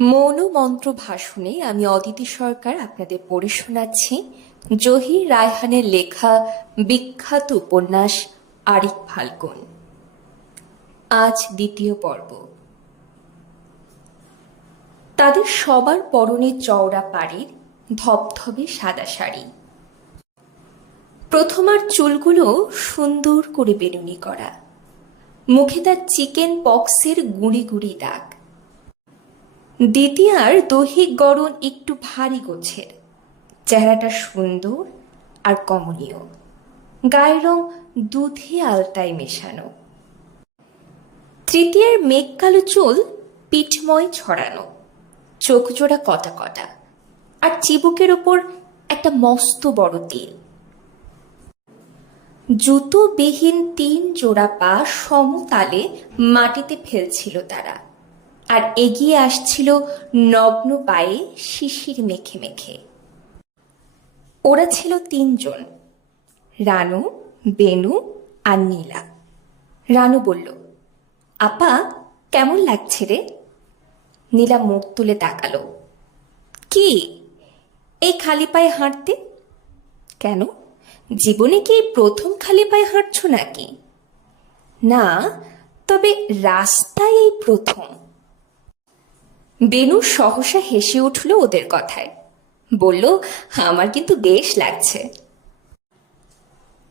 মৌন মন্ত্র ভাষণে আমি অদিতি সরকার আপনাদের পড়ে শোনাচ্ছি। জহির রায়হানের লেখা বিখ্যাত উপন্যাস আরিক ফাল্গুন। আজ দ্বিতীয় পর্ব। তাদের সবার পরনে চওড়া পাড়ের ধবধবে সাদা শাড়ি। প্রথমার চুলগুলো সুন্দর করে বেনুনি করা। মুখে তার চিকেন পক্সের গুঁড়ি গুঁড়ি দাগ। দ্বিতীয়ার দৈহিক গড়ন একটু ভারী গোছের। চেহারাটা সুন্দর আর কমনীয়। গায়ের রং দুধে আলতায় মেশানো। তৃতীয়ার মেঘ কালো চুল পিঠময় ছড়ানো। চোখ জোড়া কটা কটা। আর চিবুকের ওপর একটা মস্ত বড় তিল। জুতোবিহীন তিন জোড়া পা সমতালে মাটিতে ফেলছিল তারা। আর এগিয়ে আসছিল নগ্ন পায়ে শিশির মেখে মেখে। ওরা ছিল তিনজন, রানু, বেনু আর নীলা। রানু বলল, আপা, কেমন লাগছে রে? নীলা মুখ তুলে তাকালো, কি? এই খালি পায়ে হাঁটতে? কেন? জীবনে কি প্রথম খালি পায়ে হাঁটছো নাকি? না, তবে রাস্তায় এই প্রথম। বেনু সহসা হেসে উঠল ওদের কথায়। বলল, আমার কিন্তু বেশ লাগছে।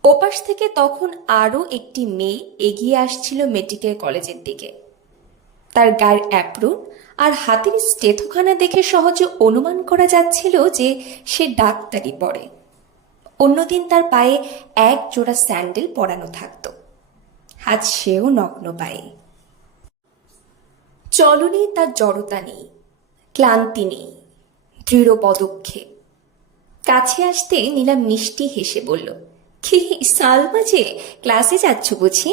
ওপাশ থেকে তখন আরও একটি মেয়ে এগিয়ে আসছিল মেডিকেল কলেজের দিকে। তার গায়ের অ্যাপ্রন আর হাতের স্টেথোখানা দেখে সহজে অনুমান করা যাচ্ছিল যে সে ডাক্তারি পড়ে। অন্যদিন তার পায়ে এক জোড়া স্যান্ডেল পরানো থাকত। আজ সেও নগ্ন পায়ে। চলনে তার জড়তা নেই, ক্লান্তি নেই, দৃঢ় পদক্ষেপ। কাছে আসতে নীলা মিষ্টি হেসে বলল, কি সালমা যে, ক্লাসে যাচ্ছ বুঝি?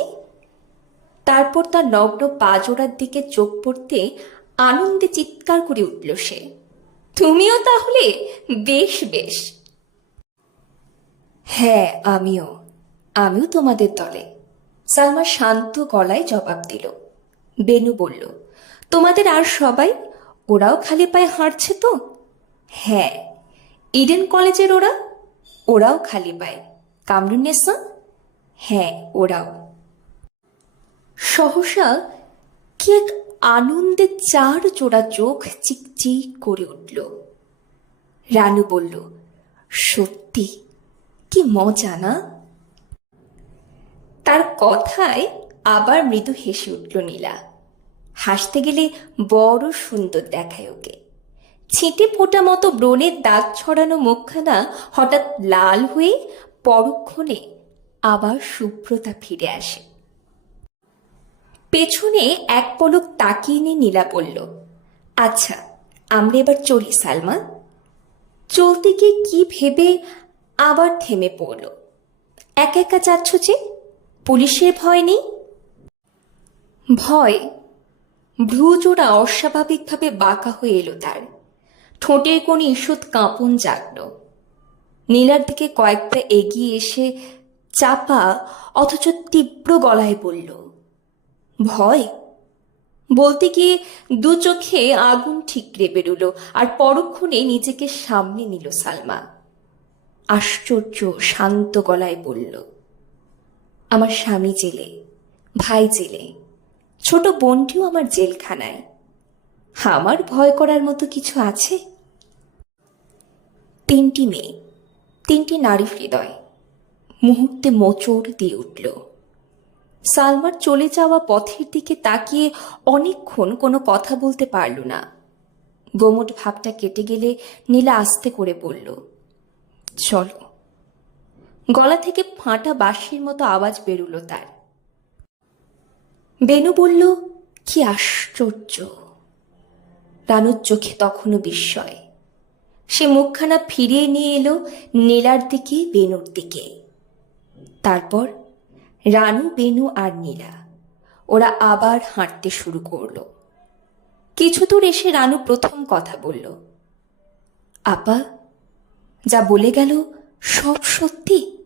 তারপর তার নগ্ন পা জোড়ার দিকে চোখ পড়তে আনন্দে চিৎকার করে উঠল সে, তুমিও তাহলে বেশ বেশ। হ্যাঁ আমিও আমিও তোমাদের দলে। সালমা শান্ত গলায় জবাব দিল। বেনু বলল তোমাদের আর সবাই? ওরাও খালি পায়ে হাঁটছে তো? হ্যাঁ ইডেন কলেজের ওরা? ওরাও খালি পায়ে। কামরুন্নেসা হ্যাঁ ওরাও। সহসা কি এক আনন্দে চার জোড়া চোখ চিকচিক করে উঠল। রানু বলল, সত্যি? কি মজা না? তার কথায় আবার মৃদু হেসে উঠল নীলা। হাসতে গেলে বড় সুন্দর দেখায় ওকে। ছিটে ফোটা মতো ব্রণের দাগ ছড়ানো মুখখানা হঠাৎ লাল হয়ে পরক্ষণে আবার শুভ্রতা ফিরে আসে। পেছনে এক পলক তাকিয়ে নিয়ে নীলা বলল আচ্ছা আমরা এবার চলি সালমা। চলতে গিয়ে কি ভেবে আবার থেমে পড়ল। একা একা যাচ্ছ যে? পুলিশের ভয় নেই? ভয়? ভ্রুজোড়া অস্বাভাবিকভাবে বাঁকা হয়ে এলো তার। ঠোঁটের কোণ ঈষৎ কাঁপন জাগল। নীলার দিকে কয়েকটা এগিয়ে এসে চাপা অথচ তীব্র গলায় বলল, ভয়? বলতে গিয়ে দু চোখে আগুন ঠিকরে বেরুলো আর পরক্ষণে নিজেকে সামনে নিল সালমা। আশ্চর্য, শান্ত গলায় বলল, আমার স্বামী জেলে, ভাই জেলে ছোট বোনটিও আমার জেলখানায়। আমার ভয় করার মতো কিছু আছে? তিনটি মেয়ে, তিনটি নারী হৃদয়। মুহূর্তে মোচড় দিয়ে উঠল। সালমার চলে যাওয়া পথের দিকে তাকিয়ে অনেকক্ষণ কোনো কথা বলতে পারল না। গোমট ভাবটা কেটে গেলে নীলা আস্তে করে বলল, চলো। গলা থেকে ফাঁটা বাঁশির মতো আওয়াজ বেরুল তার। বেনু বলল, কি আশ্চর্য। রানুর চোখে তখনও বিস্ময়। সে মুখখানা ফিরিয়ে নিয়ে এলো নীলার দিকে, বেনুর দিকে। তারপর রানু, বেনু আর নীলা, ওরা আবার হাঁটতে শুরু করল। কিছু দূর এসে রানু প্রথম কথা বলল, আপা, যা বলে গেল সব সত্যি?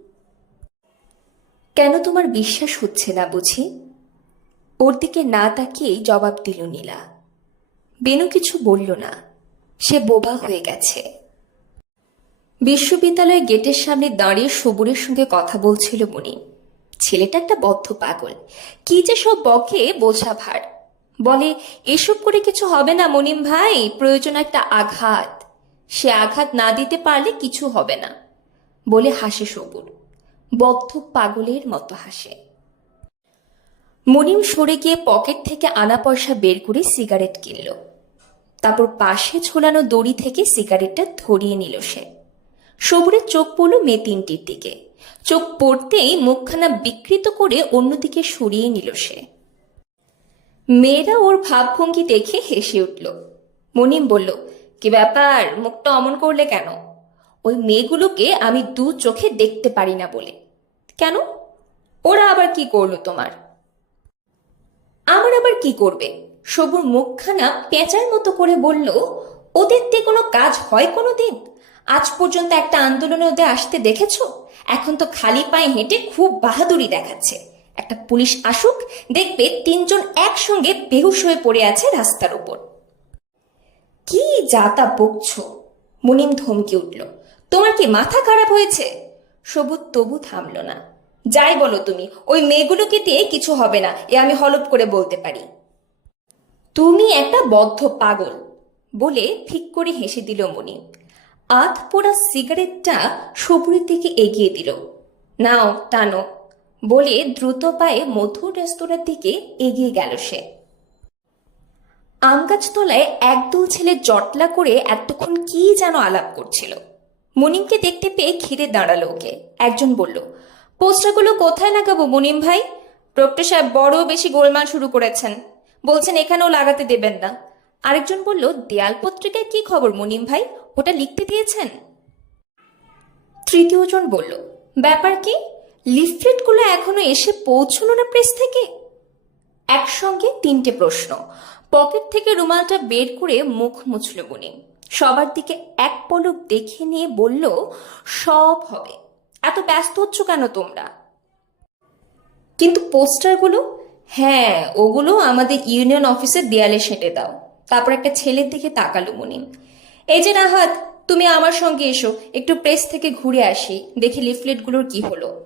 কেন তোমার বিশ্বাস হচ্ছে না বুঝি? ওর দিকে না তাকিয়েই জবাব দিল নীলা। বেনু কিছু বলল না। সে বোবা হয়ে গেছে। বিশ্ববিদ্যালয়ের গেটের সামনে দাঁড়িয়ে সবুরের সঙ্গে কথা বলছিল মনি। ছেলেটা একটা বদ্ধ পাগল। কি যে সব বকে বোঝা ভার। বলে, এসব করে কিছু হবে না মনিম ভাই, প্রয়োজন একটা আঘাত। সে আঘাত না দিতে পারলে কিছু হবে না। বলে হাসে সবুর। বদ্ধ পাগলের মতো হাসে। মনিম সরে গিয়ে পকেট থেকে আনা পয়সা বের করে সিগারেট কিনল। তারপর পাশে ঝোলানো দড়ি থেকে সিগারেটটা ধরিয়ে নিল সে। সবুরের চোখ পড়ল মেয়ে তিনটির দিকে। চোখ পড়তেই মুখখানা বিকৃত করে অন্যদিকে সরিয়ে নিল সে। মেয়েরা ওর ভাবভঙ্গি দেখে হেসে উঠল। মনিম বলল, কি ব্যাপার? মুখটা অমন করলে কেন? ওই মেয়েগুলোকে আমি দু চোখে দেখতে পারি না বলে। কেন? ওরা আবার কি করল তোমার? আমার আবার কি করবে? সবুর মুখখানা পেঁচার মতো করে বলল, ওদের দিয়ে কোনো কাজ হয় কোনো দিন আজ পর্যন্ত একটা আন্দোলনে ওদের আসতে দেখেছ? এখন তো খালি পায়ে হেঁটে খুব বাহাদুরি দেখাচ্ছে। একটা পুলিশ আসুক, দেখবে তিনজন একসঙ্গে বেহুশ হয়ে পড়ে আছে রাস্তার উপর। কি যাতা বকছ? মুনিম ধমকে উঠল, তোমার কি মাথা খারাপ হয়েছে? সবুজ তবু থামল না। যাই বলো তুমি, ওই মেয়েগুলোকে দিয়ে কিছু হবে না, এ আমি হলপ করে বলতে পারি। তুমি একটা বদ্ধ পাগল, বলে ঠিক করে হেসে দিল মনি। আধ পোড়া সিগারেটটা সবুরের দিকে এগিয়ে দিল। নাও, টানো, বলে দ্রুত পায়ে মধুর রেস্তোরাঁর দিকে এগিয়ে গেল সে। আমগাছতলায় একদল ছেলে জটলা করে এতক্ষণ কি যেন আলাপ করছিল। মুনিমকে দেখতে পেয়ে ঘিরে দাঁড়াল ওকে। একজন বলল পোস্টারগুলো কোথায় লাগাবো, মুনিম ভাই? প্রক্টর সাহেব বড় বেশি গোলমাল শুরু করেছেন। বলছেন, এখানেও লাগাতে দেবেন না। আরেকজন বলল, দেয়াল পত্রিকায় কি খবর, মুনিম ভাই? ওটা লিখতে দিয়েছেন? তৃতীয়জন বলল, ব্যাপার কি? লিফলেটগুলো এখনও এসে পৌঁছলো না প্রেস থেকে? একসঙ্গে তিনটে প্রশ্ন। পকেট থেকে রুমালটা বের করে মুখ মুছল মুনিম। সবার দিকে এক পলক দেখে নিয়ে বলল, সব হবে। এত ব্যস্ত হচ্ছ কেন তোমরা? কিন্তু পোস্টারগুলো? হ্যাঁ ওগুলো আমাদের ইউনিয়ন অফিসের দেয়ালে সেঁটে দাও। তারপর একটা ছেলের দিকে তাকালো মুনিম এই যে রাহাত তুমি আমার সঙ্গে এসো, একটু প্রেস থেকে ঘুরে আসি, দেখি লিফলেটগুলোর কি হলো।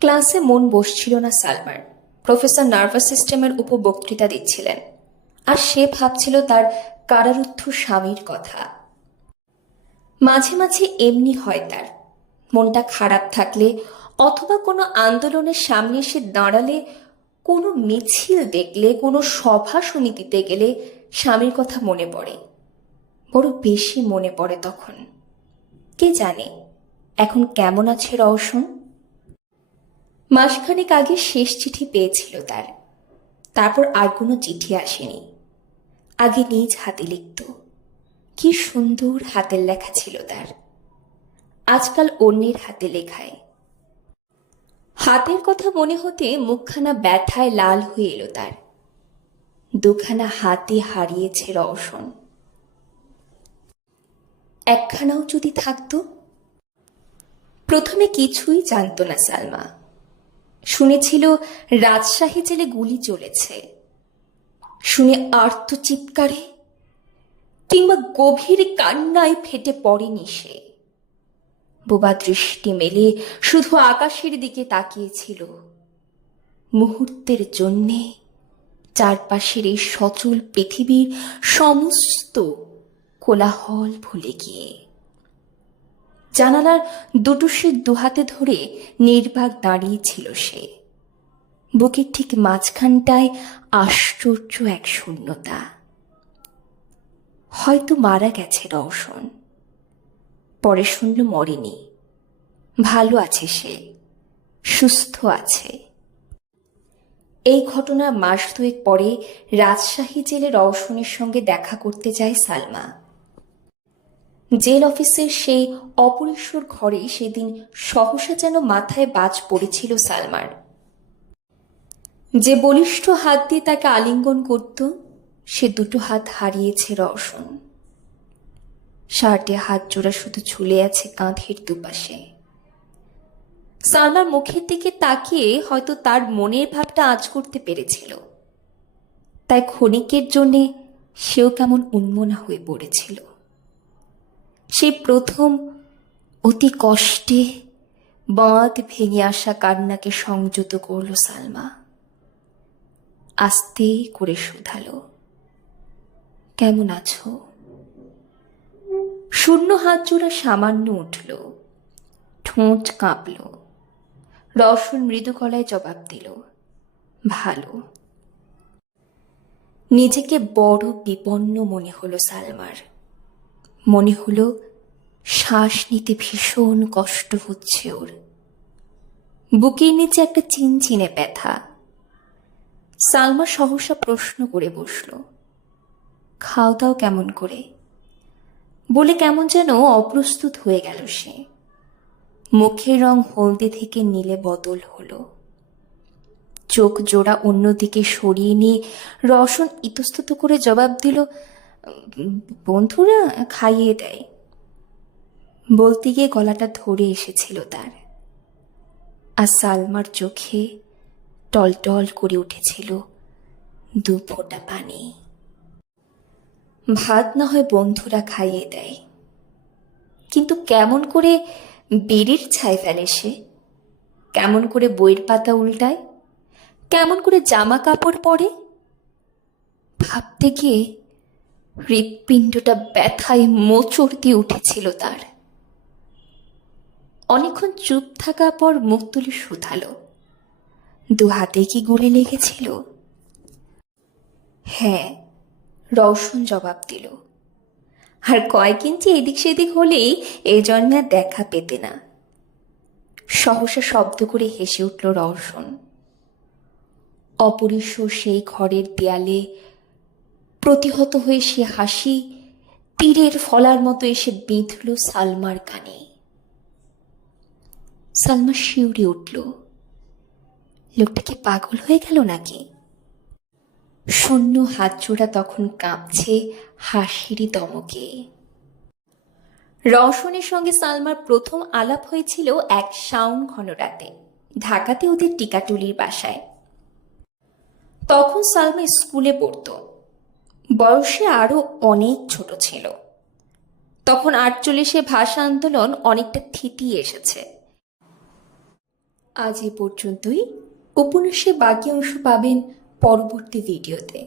ক্লাসে মন বসছিল না সালমার। প্রফেসর নার্ভাস সিস্টেমের উপর বক্তৃতা দিচ্ছিলেন। আর সে ভাবছিল তার কারারুদ্ধ স্বামীর কথা। মাঝে মাঝে এমনি হয় তার। মনটা খারাপ থাকলে অথবা কোনো আন্দোলনের সামনে এসে দাঁড়ালে, কোনো মিছিল দেখলে, কোনো সভা সমিতিতে গেলে স্বামীর কথা মনে পড়ে। বড় বেশি মনে পড়ে তখন। কে জানে এখন কেমন আছে রওশন? মাসখানেক আগে শেষ চিঠি পেয়েছিল তার। তারপর আর কোনো চিঠি আসেনি। আগে নিজ হাতে লিখত। কি সুন্দর হাতের লেখা ছিল তার। আজকাল অন্যের হাতে লেখায়। হাতের কথা মনে হতে মুখখানা ব্যথায় লাল হয়ে এলো তার। দুখানা হাতে হারিয়েছে রওশন। একখানাও যদি থাকতো? প্রথমে কিছুই জানতো না সালমা। শুনেছিল, রাজশাহী জেলে গুলি চলেছে। শুনে আর্ত চিৎকারে কিংবা গভীর কান্নায় ফেটে পড়েনি সে। বোবা দৃষ্টি মেলে শুধু আকাশের দিকে তাকিয়েছিল। মুহূর্তের জন্যে চারপাশের এই সচল পৃথিবীর সমস্ত কোলাহল ভুলে গিয়ে। জানালার দুটো সে দুহাতে ধরে নির্বাক দাঁড়িয়েছিল সে। বুকের ঠিক মাঝখানটায় আশ্চর্য এক শূন্যতা। হয়তো মারা গেছে রওশন। পরে শুনল মরেনি। ভালো আছে সে, সুস্থ আছে। এই ঘটনার মাস দুয়েক পরে রাজশাহী জেলে রওশনের সঙ্গে দেখা করতে যায় সালমা। জেল অফিসের সেই অপরিসর ঘরে সেদিন সহসা যেন মাথায় বাজ পড়েছিল সালমার। যে বলিষ্ঠ হাত দিয়ে তাকে আলিঙ্গন করত, সে দুটো হাত হারিয়েছে রওশন। শার্টে হাত জোড়া শুধু ঝুলে আছে কাঁধের দুপাশে। সালমার মুখের দিকে তাকিয়ে হয়তো তার মনের ভাবটা আঁচ করতে পেরেছিল। তাই ক্ষণিকের জন্যে সেও কেমন উন্মনা হয়ে পড়েছিল। সে প্রথম অতি কষ্টে বাঁধ ভেঙে আসা কান্নাকে সংযত করল সালমা। আস্তে করে শুধালো। কেমন আছো? শূন্য হাত জোড়া সামান্য উঠল। ঠোঁট কাঁপল। রসন মৃদু গলায় জবাব দিল, ভালো। নিজেকে বড় বিপন্ন মনে হলো সালমার। মনে হলো শ্বাস নিতে ভীষণ কষ্ট হচ্ছে ওর। বুকের নিচে একটা চিনচিনে ব্যথা। সালমা সহসা প্রশ্ন করে বসল খাও দাও কেমন করে? বলে কেমন যেন অপ্রস্তুত হয়ে গেল সে। মুখের রং হলদে থেকে নীলে বদল হলো। চোখ জোড়া অন্যদিকে সরিয়ে নিয়ে রসন ইতস্তত করে জবাব দিল, বন্ধুরা, খাইয়ে দেয়। বলতে গিয়ে গলাটা ধরে এসেছিল তার। আর সালমার চোখে টলটল করে উঠেছিল দু ফোঁটা পানি। ভাত না হয় বন্ধুরা খাইয়ে দেয়। কিন্তু কেমন করে বেড়ির ছাই ফেলে সে? কেমন করে বইয়ের পাতা উল্টায়? কেমন করে জামা কাপড় পরে? ভাবতে গিয়ে হৃৎপিণ্ডটা ব্যথায় মোচড় দিয়ে উঠেছিল তার। অনেকক্ষণ চুপ থাকার পর মুখ তুলে শুধালো। দু হাতে কি গুলি লেগেছিল? হ্যাঁ রওশন জবাব দিল। আর কয়েক ইঞ্চি এদিক সেদিক হলেই এই জন্মে আর দেখা পেতে না। সহসা শব্দ করে হেসে উঠল রওশন। অপরিসর সেই ঘরের দেয়ালে প্রতিহত হয়ে সে হাসি তীরের ফলার মতো এসে বিঁধল সালমার কানে। সালমা শিউরে উঠল। লোকটা কি পাগল হয়ে গেল নাকি? শূন্য হাত জোড়া তখন কাঁপছে হাসিরই দমকে। রওশনের সঙ্গে সালমার প্রথম আলাপ হয়েছিল এক শাওন ঘন রাতে, ঢাকাতে ওদের টিকাটুলির বাসায়। তখন সালমা স্কুলে পড়তো। বয়সে আরও অনেক ছোট ছিল। তখন আটচল্লিশে ভাষা আন্দোলন অনেকটা থিতিয়ে এসেছে। আজ এ পর্যন্তই। উপন্যাসে বাকি অংশ পাবেন পরবর্তী ভিডিওতে।